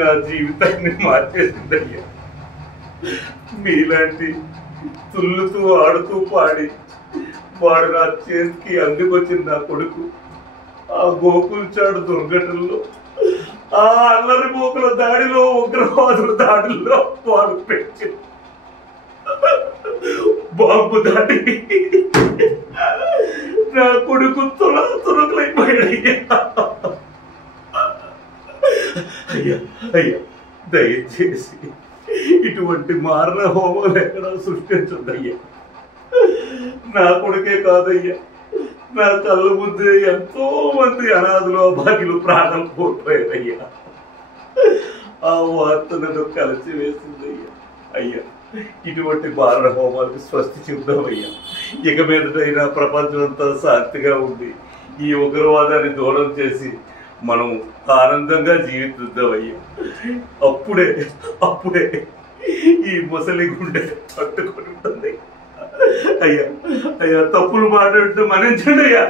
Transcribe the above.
నా జీవితాన్ని మార్చేసిందయ్యా. మీలాంటి తుల్లుతూ ఆడుతూ పాడి వాడు నా చేతికి అందుకొచ్చిన నా కొడుకు ఆ గోకుల్ చాడు దుర్ఘటనలో, ఆ అల్లరి మోకుల దాడిలో, ఉగ్రవాదుల దాడుల్లో వాడు పెంచి బాంబు దాడి నా కొడుకు తునకలైపోయాడయ్యా. అయ్యా అయ్యా, దయచేసి ఇటువంటి మారణ హోమాలు ఎక్కడా సృష్టించద్దయ్యా. నా కొడుకే కాదయ్యా, నా కళ్ళ ముందే ఎంతో మంది అనాథులు అభాగ్యులు ప్రాణం పోతారయ్యా. ఆ వార్త నన్ను కలిసి వేసిందయ్యా. అయ్యా, ఇటువంటి మారణ హోమాలకు స్వస్తి చెప్దామయ్యా. ఇక మీదటైనా ప్రపంచం అంతా శాంతిగా ఉంది ఈ ఉగ్రవాదాన్ని దూరం చేసి మనం ఆనందంగా జీవిద్దామయ్యా. అప్పుడే అప్పుడే ఈ ముసలి గుండె తట్టుకొని ఉంటుంది. అయ్యా అయ్యా, తప్పులు మాట్లాడుతూ మన్నించండి అయ్యా.